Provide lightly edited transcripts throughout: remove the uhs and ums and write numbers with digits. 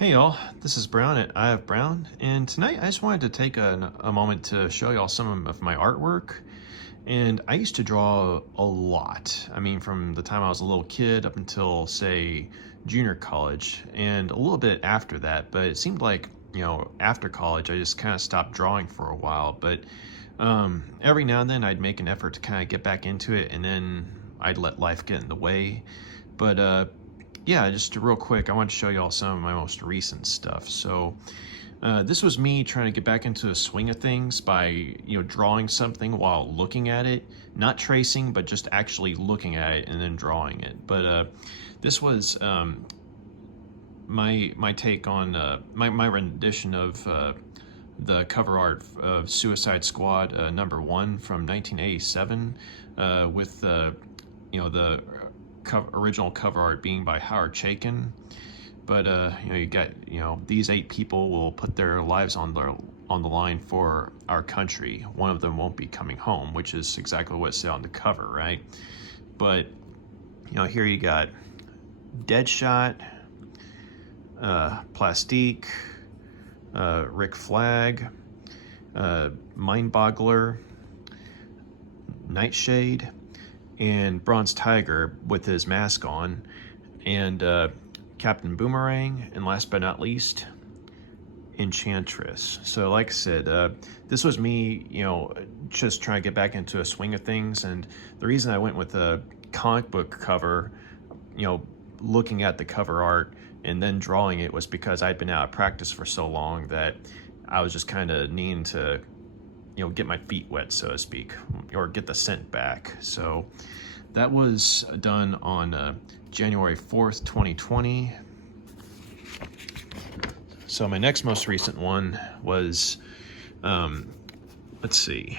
Hey y'all, this is Brown at I Have Brown, and tonight I just wanted to take a moment to show y'all some of my artwork. And I used to draw a lot. I mean, from the time I was a little kid up until, say, junior college, and a little bit after that. But it seemed like, after college, I just kind of stopped drawing for a while. But every now and then I'd make an effort to kind of get back into it, and then I'd let life get in the way. But yeah, just real quick, I want to show y'all some of my most recent stuff. So this was me trying to get back into the swing of things by drawing something while looking at it, not tracing, but just actually looking at it and then drawing it. But this was my take on my rendition of the cover art of Suicide Squad #1 from 1987, with the original cover art being by Howard Chaykin. But you got these 8 people will put their lives on the line for our country. One of them won't be coming home, which is exactly what it said on the cover, right? But here you got Deadshot, Plastique, Rick Flag, Mindboggler, Nightshade, and Bronze Tiger with his mask on, and Captain Boomerang, and last but not least, Enchantress. So like I said, this was me, just trying to get back into a swing of things, and the reason I went with a comic book cover, looking at the cover art and then drawing it, was because I'd been out of practice for so long that I was just kind of needing to get my feet wet, so to speak, or get the scent back. So that was done on January 4th, 2020. So my next most recent one was, let's see,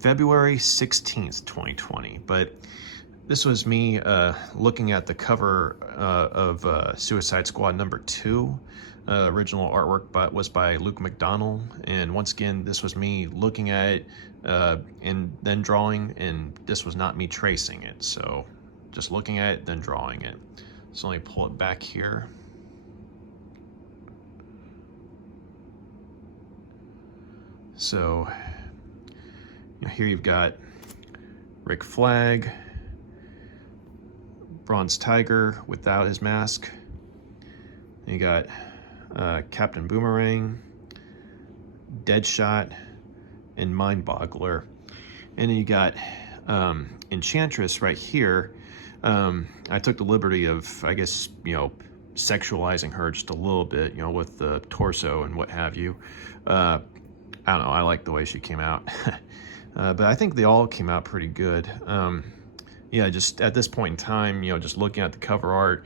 February 16th, 2020. But this was me looking at the cover of Suicide Squad #2. Original artwork was by Luke McDonnell, and once again, this was me looking at it and then drawing, and this was not me tracing it. So just looking at it, then drawing it. So let me pull it back here. So here you've got Rick Flag, Bronze Tiger without his mask. You got Captain Boomerang, Deadshot, and Mindboggler. And then you got Enchantress right here. I took the liberty of, I guess, sexualizing her just a little bit, with the torso and what have you. I don't know, I like the way she came out. But I think they all came out pretty good. Yeah, just at this point in time, just looking at the cover art,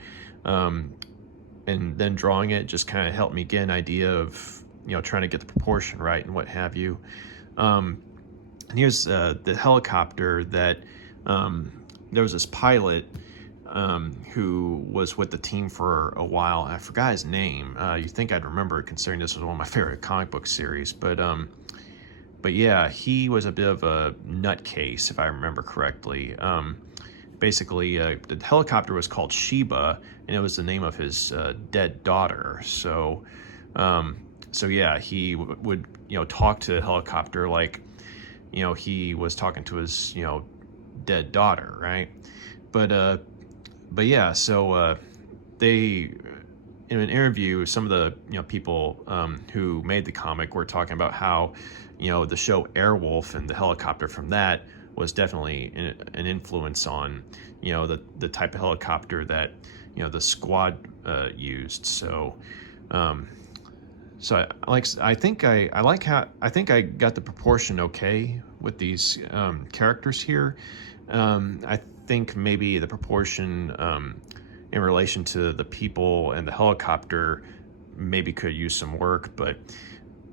and then drawing it just kind of helped me get an idea of, trying to get the proportion right and what have you. And here's the helicopter that there was this pilot who was with the team for a while. I forgot his name. You think I'd remember it, considering this was one of my favorite comic book series. But yeah, he was a bit of a nutcase, if I remember correctly. Basically, the helicopter was called Sheba, and it was the name of his dead daughter. So yeah, he would talk to the helicopter like he was talking to his dead daughter, right? But yeah, so they, in an interview, some of the people who made the comic were talking about how the show Airwolf and the helicopter from that was definitely an influence on the type of helicopter that the squad used. So I think I got the proportion okay with these characters here. I think maybe the proportion in relation to the people and the helicopter maybe could use some work, but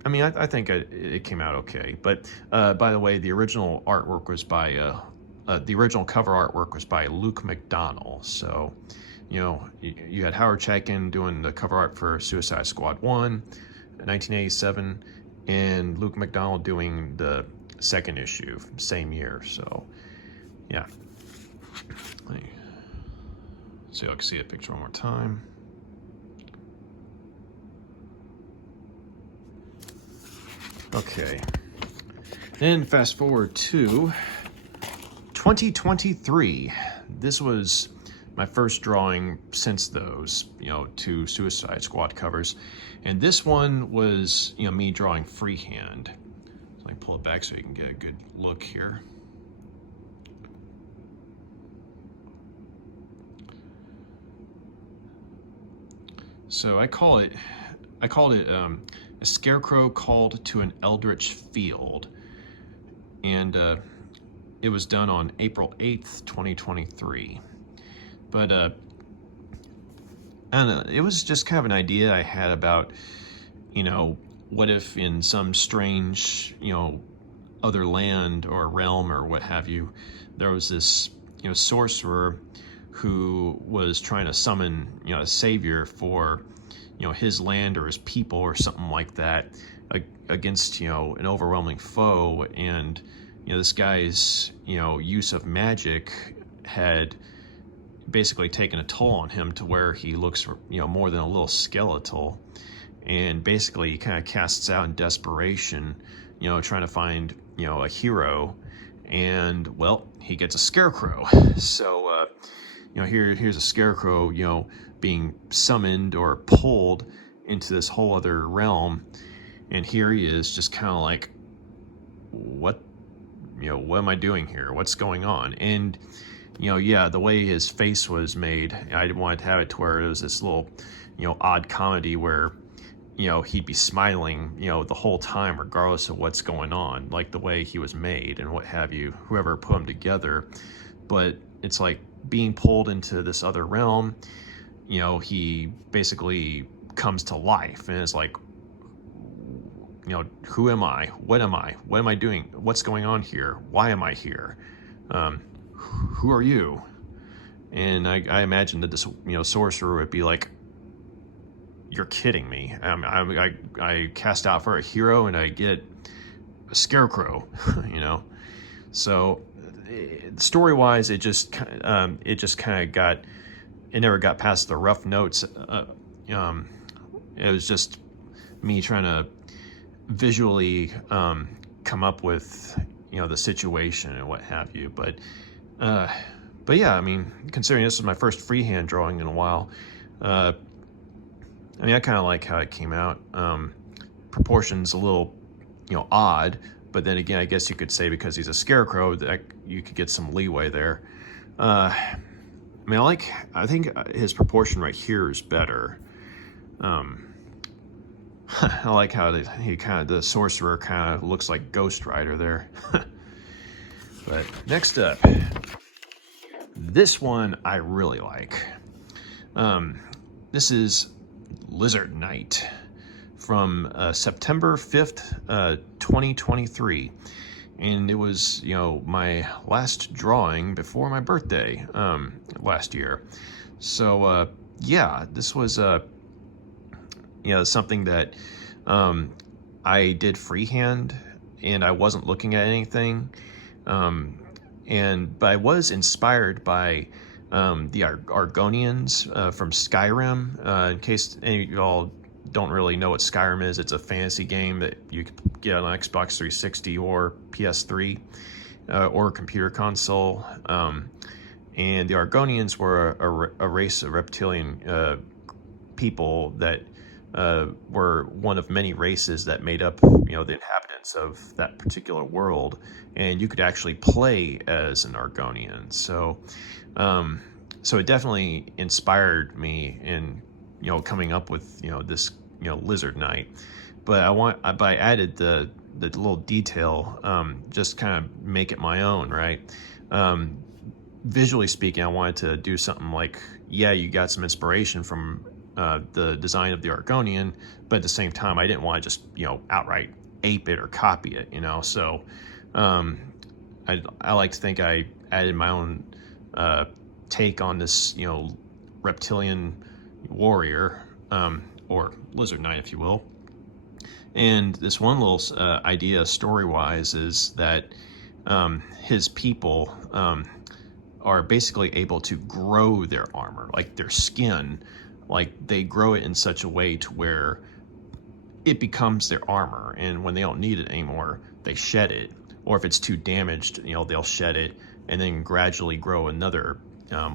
I mean, I think it came out okay. But by the way, the original artwork was by the original cover artwork was by Luke McDonnell. So you had Howard Chaykin doing the cover art for Suicide Squad 1, 1987, and Luke McDonnell doing the second issue, same year. So yeah. So y'all can see a picture one more time. Okay. Then fast forward to 2023. This was my first drawing since those, 2 Suicide Squad covers. And this one was, me drawing freehand. So let me pull it back so you can get a good look here. So I called it a Scarecrow Called to an Eldritch Field. And it was done on April 8th, 2023. But I don't know, it was just kind of an idea I had about, what if in some strange, other land or realm or what have you, there was this, sorcerer who was trying to summon, a savior for, his land or his people or something like that against, an overwhelming foe. And, this guy's, use of magic had basically taken a toll on him to where he looks, more than a little skeletal. And basically he kind of casts out in desperation, trying to find, a hero. And, well, he gets a scarecrow. So, here's a scarecrow, being summoned or pulled into this whole other realm. And here he is just kind of like, what am I doing here? What's going on? And, yeah, the way his face was made, I wanted to have it to where it was this little, odd comedy where, he'd be smiling, the whole time, regardless of what's going on, like the way he was made and what have you, whoever put him together. But it's like being pulled into this other realm, he basically comes to life and is like, who am I? What am I? What am I doing? What's going on here? Why am I here? Who are you? And I imagine that this, sorcerer would be like, you're kidding me. I cast out for a hero and I get a scarecrow, So story-wise, it just kind of got, it never got past the rough notes. It was just me trying to visually come up with, the situation and what have you. But yeah, I mean, considering this was my first freehand drawing in a while, I kind of like how it came out. Proportions a little, odd, but then again, I guess you could say because he's a scarecrow that you could get some leeway there. I think his proportion right here is better. I like how the sorcerer kind of looks like Ghost Rider there. But next up, this one I really like. This is Lizard Knight from September 5th, 2023. And it was, my last drawing before my birthday last year. So, yeah, this was, something that I did freehand and I wasn't looking at anything. But I was inspired by the Argonians from Skyrim. In case any of y'all don't really know what Skyrim is, it's a fantasy game that you can get on Xbox 360 or PS3 or a computer console. And the Argonians were a race of reptilian people that were one of many races that made up, the inhabitants of that particular world. And you could actually play as an Argonian. So it definitely inspired me in, coming up with, this, Lizard Knight. But I added the little detail, just kind of make it my own, right? Visually speaking, I wanted to do something like, yeah, you got some inspiration from the design of the Argonian, but at the same time, I didn't want to just, outright ape it or copy it, So I like to think I added my own take on this, reptilian warrior, or lizard knight, if you will. And this one little idea, story-wise, is that his people are basically able to grow their armor, like their skin. Like they grow it in such a way to where it becomes their armor, and when they don't need it anymore, they shed it. Or if it's too damaged, they'll shed it and then gradually grow another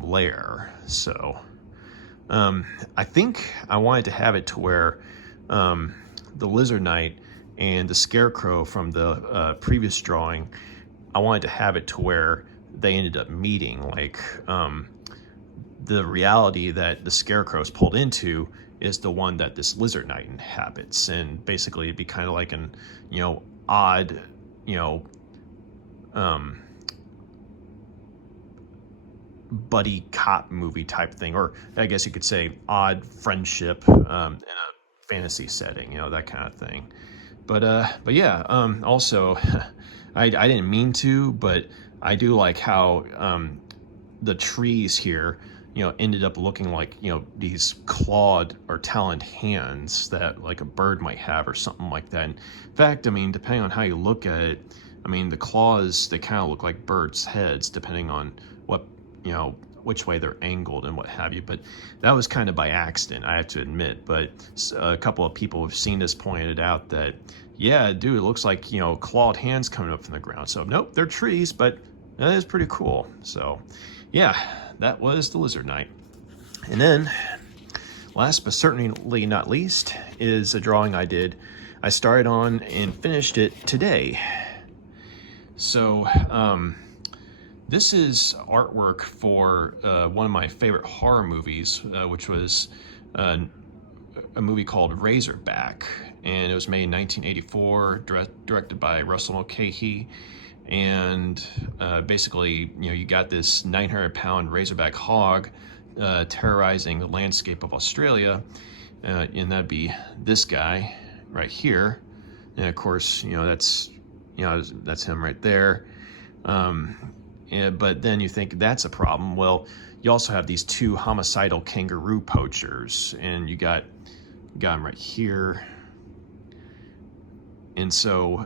layer. So I think I wanted to have it to where the Lizard Knight and the Scarecrow from the previous drawing, I wanted to have it to where they ended up meeting. Like the reality that the Scarecrow's pulled into is the one that this Lizard Knight inhabits, and basically it'd be kind of like an odd buddy cop movie type thing, or I guess you could say odd friendship in a fantasy setting, that kind of thing. But yeah, also I didn't mean to, but I do like how the trees here ended up looking like these clawed or taloned hands that like a bird might have or something like that. In fact, I mean, depending on how you look at it, I mean, the claws, they kind of look like birds' heads depending on what which way they're angled and what have you. But that was kind of by accident, I have to admit. But a couple of people who've seen this pointed out that, yeah, dude, it looks like clawed hands coming up from the ground. So nope, they're trees, but that is pretty cool. So yeah, that was the Lizard Knight. And then last but certainly not least is a drawing I started on and finished it today. So this is artwork for one of my favorite horror movies, which was a movie called Razorback, and it was made in 1984, directed by Russell Mulcahy. And basically, you got this 900-pound razorback hog terrorizing the landscape of Australia, and that'd be this guy right here. And of course, that's him right there. But then you think that's a problem. Well, you also have these two homicidal kangaroo poachers, and you got them right here. And so,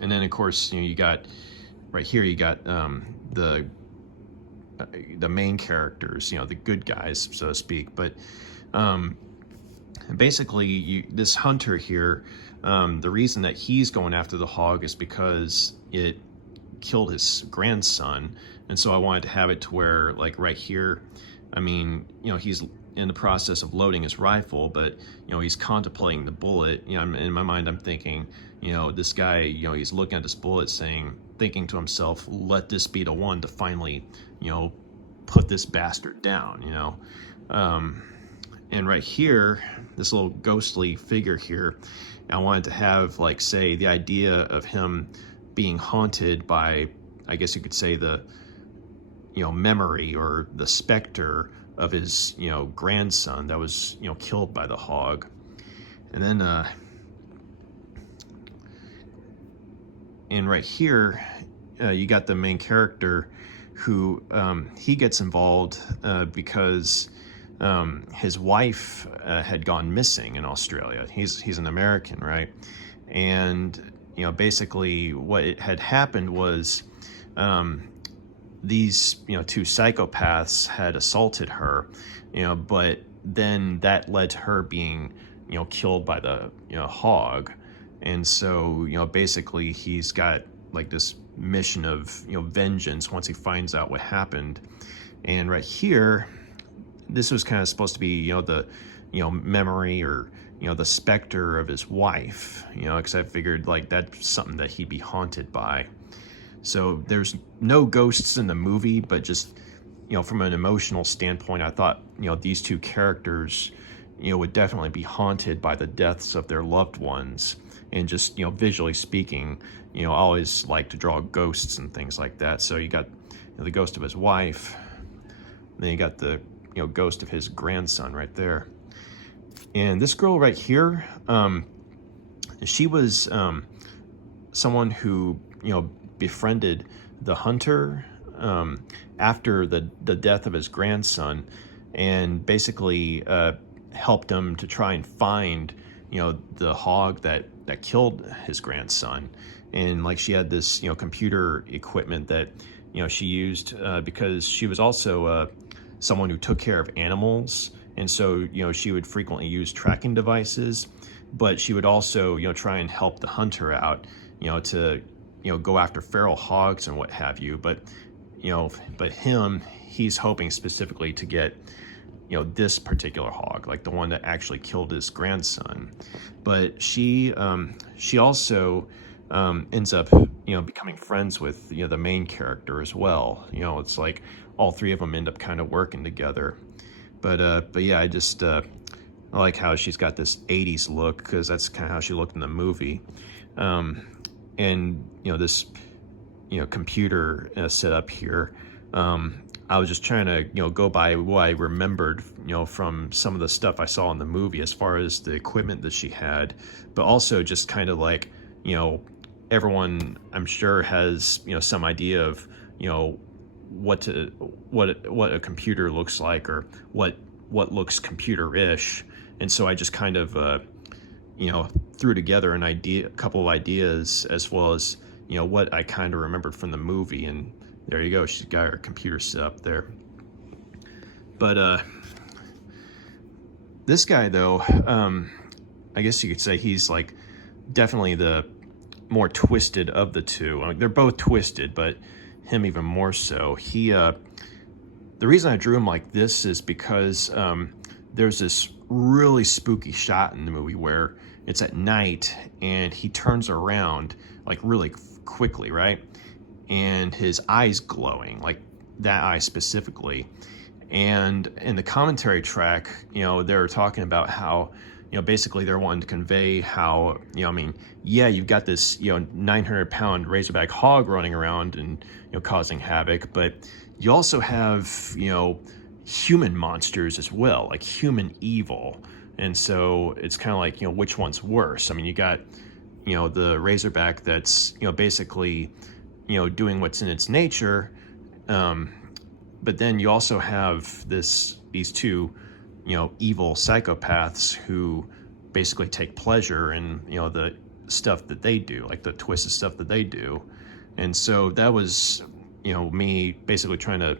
and then of course, you got right here, you got the main characters, the good guys, so to speak. But basically, this hunter here, the reason that he's going after the hog is because it killed his grandson. And so I wanted to have it to where, like right here, I mean, he's in the process of loading his rifle, but he's contemplating the bullet. In my mind I'm thinking, this guy, he's looking at this bullet thinking to himself, let this be the one to finally put this bastard down. And right here, this little ghostly figure here, I wanted to have, like, say, the idea of him being haunted by, I guess you could say, the memory or the specter of his grandson that was killed by the hog. And then and right here you got the main character who he gets involved because his wife had gone missing in Australia. He's an American, right? And basically what had happened was these two psychopaths had assaulted her, but then that led to her being killed by the hog. And so basically he's got like this mission of vengeance once he finds out what happened. And right here, this was kind of supposed to be the memory or the specter of his wife, because I figured like that's something that he'd be haunted by. So there's no ghosts in the movie, but just from an emotional standpoint, I thought these two characters would definitely be haunted by the deaths of their loved ones. And just visually speaking, I always like to draw ghosts and things like that. So you got the ghost of his wife, and then you got the ghost of his grandson right there. And this girl right here, she was someone who befriended the hunter after the death of his grandson, and basically helped him to try and find the hog that killed his grandson. And like she had this computer equipment that she used because she was also someone who took care of animals, And so, she would frequently use tracking devices, but she would also, try and help the hunter out, to, go after feral hogs and what have you. But, he's hoping specifically to get, this particular hog, like the one that actually killed his grandson. But she also ends up, becoming friends with, the main character as well. It's like all three of them end up kind of working together. But yeah, I like how she's got this 80s look, because that's kind of how she looked in the movie. And, this, computer setup here, I was just trying to, go by what I remembered, from some of the stuff I saw in the movie as far as the equipment that she had, but also just kind of like, everyone I'm sure has, some idea of, what a computer looks like, or what looks computer-ish. And so I just kind of, threw together a couple of ideas, as well as, what I kind of remembered from the movie. And there you go, she's got her computer set up there. But this guy, though, I guess you could say he's like definitely the more twisted of the two. I mean, they're both twisted, but him even more so. The reason I drew him like this is because there's this really spooky shot in the movie where it's at night and he turns around like really quickly, right? And his eye's glowing, like that eye specifically. And in the commentary track, they're talking about how, basically they're wanting to convey how, you've got this, 900-pound Razorback hog running around and, causing havoc, but you also have, human monsters as well, like human evil. And so it's kind of like, which one's worse? I mean, you got, the Razorback that's, basically, doing what's in its nature. But then you also have these two, evil psychopaths who basically take pleasure in, the stuff that they do, like the twisted stuff that they do. And so that was, me basically trying to,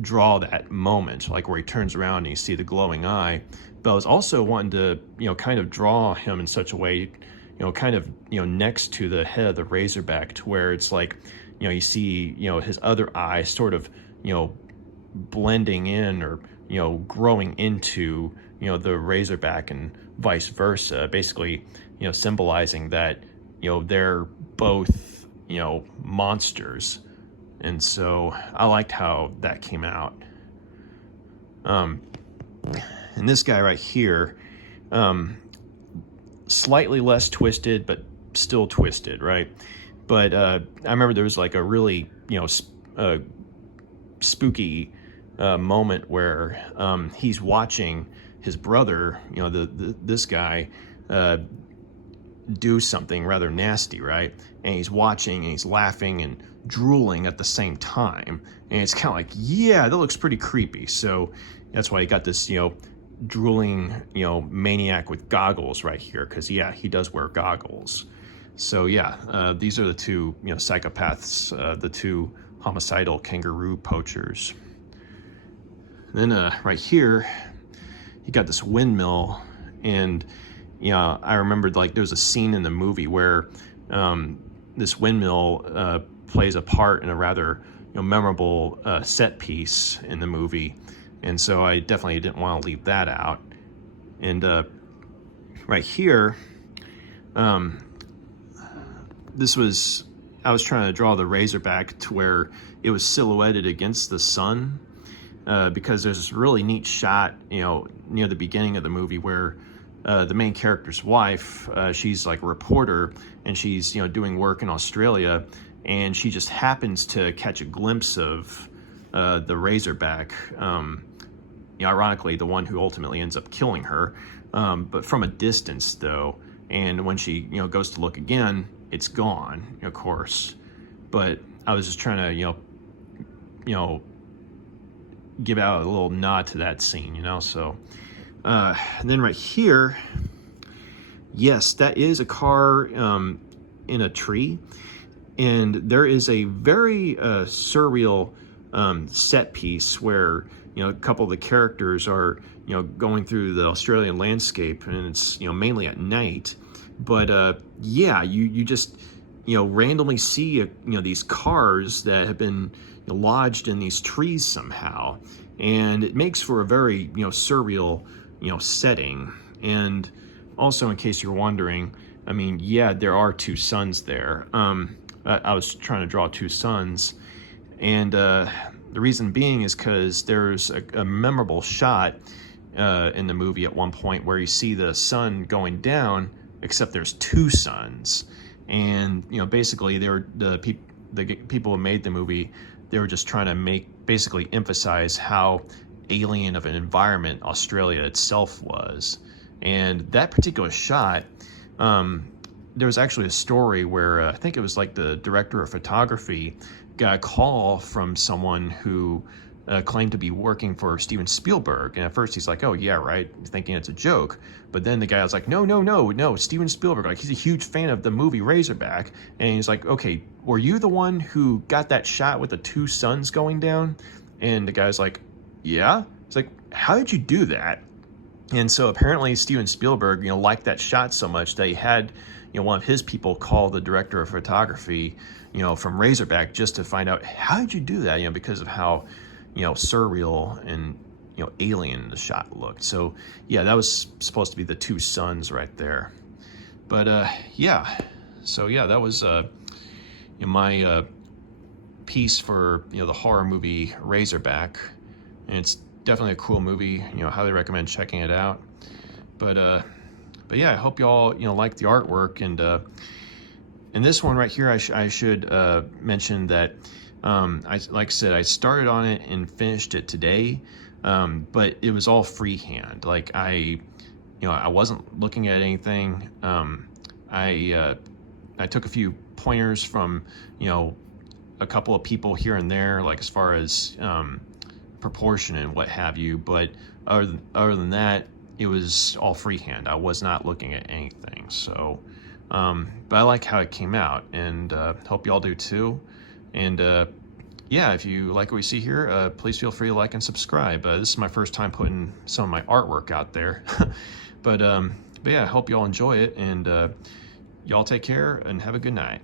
draw that moment, like where he turns around and you see the glowing eye. But I was also wanting to, kind of draw him in such a way, kind of, next to the head of the Razorback, to where it's like, you see, his other eye sort of, blending in, or, growing into, the Razorback, and vice versa, basically, symbolizing that, they're both, monsters. And so I liked how that came out. And this guy right here, slightly less twisted, but still twisted, right? But I remember there was like a really, spooky moment where he's watching his brother, this guy, do something rather nasty, right? And he's watching and he's laughing and drooling at the same time. And it's kind of like, yeah, that looks pretty creepy. So that's why he got this, drooling, maniac with goggles right here. Because, yeah, he does wear goggles. So, yeah, these are the two, psychopaths, the two homicidal kangaroo poachers. Then right here, you got this windmill. And, I remembered, like, there was a scene in the movie where this windmill plays a part in a rather memorable set piece in the movie. And so I definitely didn't want to leave that out. And right here, I was trying to draw the Razorback to where it was silhouetted against the sun, because there's this really neat shot, near the beginning of the movie where the main character's wife, she's like a reporter, and she's, doing work in Australia, and she just happens to catch a glimpse of the Razorback, ironically, the one who ultimately ends up killing her, but from a distance, though. And when she, goes to look again, it's gone, of course. But I was just trying to, give out a little nod to that scene, So, and then right here, yes, that is a car in a tree. And there is a very surreal set piece where a couple of the characters are, going through the Australian landscape, and it's, mainly at night. But yeah, you just, randomly see, these cars that have been lodged in these trees somehow. And it makes for a very, surreal, setting. And also, in case you're wondering, I mean, yeah, there are two suns there. I was trying to draw two suns, and the reason being is because there's a memorable shot in the movie at one point where you see the sun going down, except there's two suns. And basically, they were the people who made the movie. They were just trying to basically emphasize how alien of an environment Australia itself was. And that particular shot, there was actually a story where I think it was like the director of photography got a call from someone who claimed to be working for Steven Spielberg. And at first he's like, oh yeah, right, thinking it's a joke. But then the guy was like, no, Steven Spielberg, like he's a huge fan of the movie Razorback. And he's like, okay, were you the one who got that shot with the two suns going down? And the guy's like, yeah. It's like, how did you do that? And so apparently Steven Spielberg, liked that shot so much that he had, one of his people call the director of photography, from Razorback, just to find out, how did you do that? Because of how, surreal and, alien the shot looked. So yeah, that was supposed to be the two suns right there. But yeah, so yeah, that was my piece for, the horror movie Razorback. And it's definitely a cool movie. Highly recommend checking it out. But yeah, I hope you all like the artwork. And this one right here, I should mention that like I said, I started on it and finished it today, but it was all freehand. Like I wasn't looking at anything. I took a few pointers from a couple of people here and there, like as far as proportion and what have you, but other than that, it was all freehand. I was not looking at anything. So but I like how it came out, and hope y'all do too. And yeah, if you like what you see here, please feel free to like and subscribe. This is my first time putting some of my artwork out there. But yeah, I hope y'all enjoy it, and y'all take care and have a good night.